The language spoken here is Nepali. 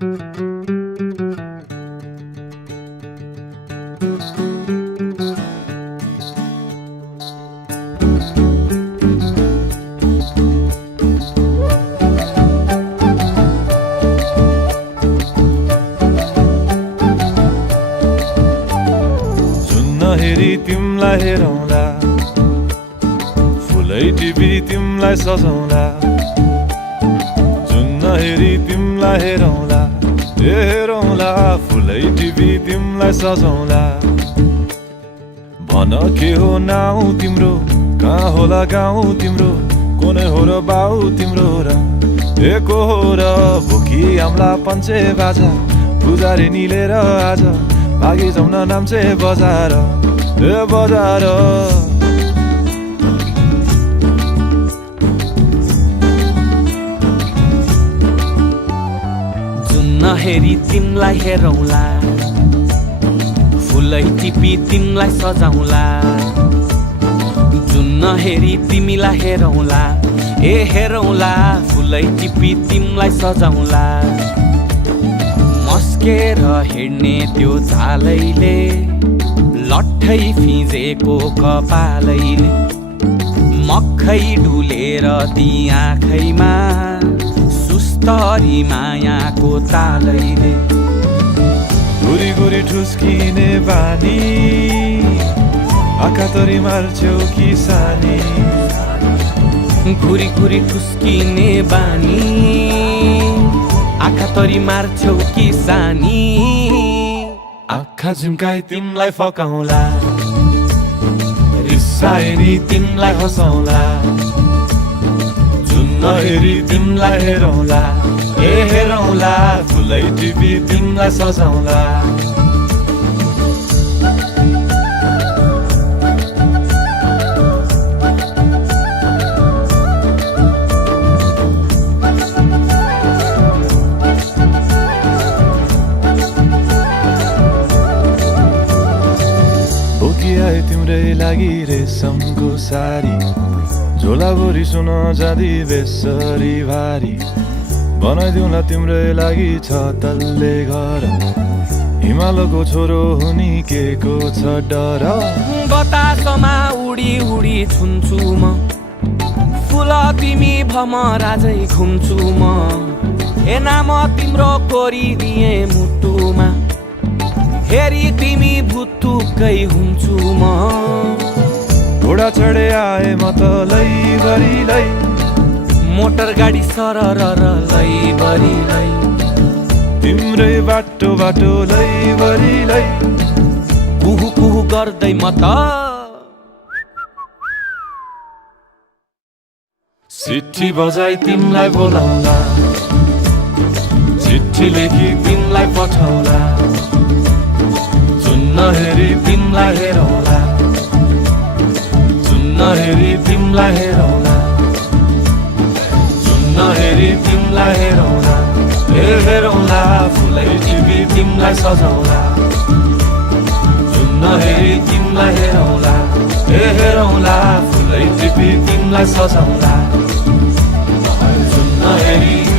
हेरी तिमलाई हेरौँला फुलै टिपी तिमलाई सजाउँला जुन हेरी तिमलाई हेरौँला हेरौँला फुलै टिपी तिमलाई सजाउँला भन के हो नाउ तिम्रो कहाँ होला गाउँ तिम्रो कुनै हो र बाउ तिम्रो र एको हो र भोकी आम्ला पञ्चे बाजा पुजारी निलेर आज भागी जाउन नाम्चे बजार बजार जुन हेरी तिमलाई हेरौँला फुलै टिपी तिमलाई सजाउँला जुन हेरी तिमीलाई हेरौँला हेरौँला फुलै टिपी तिमलाई सजाउँला मस्केर हिँड्ने त्यो झालैले लट्ठै फिजेको कपालैले मक्खै डुलेर ती आँखैमा सुस्तरी मायाको तालैले गुरी गुरी ठुस्किने बानी आँखातरी मार्छौ कि सानी घुरी घुरी ठुस्किने बानी आँखातरी मार्छौ कि सानी आँखा झुम्काई तिमलाई फकाउँला रिसाएरी तिमलाई हँसाउँला जुन हेरी तिमलाई हेरौँला हेरौँला फुलै टिपी तिमलाई सजाउँला आए तिम्रै लागि रेशमको सारी झोलाभरि सुन जाँदी बेसरी भारी बनाइदिउँला तिम्रै लागि छ तल्ले घर हिमालको छोरो हुनी के को छ डर बतासमा उडी उडी छुन्छु म फुल तिमी भमराजै घुम्छु म नाम तिम्रो कोरिदिए मुटुमा हेरी तिमी भुत्तुकै हुन्छु म घोडा चढे आए म त लैभरि लै मोटर गाडी सरर लैभरि लै तिम्रै बाटो बाटो लैभरि लै कुहु कुहु गर्दै म त चिट्ठी बजाई तिमलाई बोलाउँला चिट्ठी लेखी तिमलाई पठाउँला जुन हेरी तिमलाई हेरौँला जुन हेरी तिमलाई हेरौँला जुन हेरी तिमलाई हेरौँला हेरौँला फुलै टिपी तिमलाई सजाउँला जुन हेरी तिमलाई हेरौँला हेरौँला फुलै टिपी तिमलाई सजाउँला जुन हेरी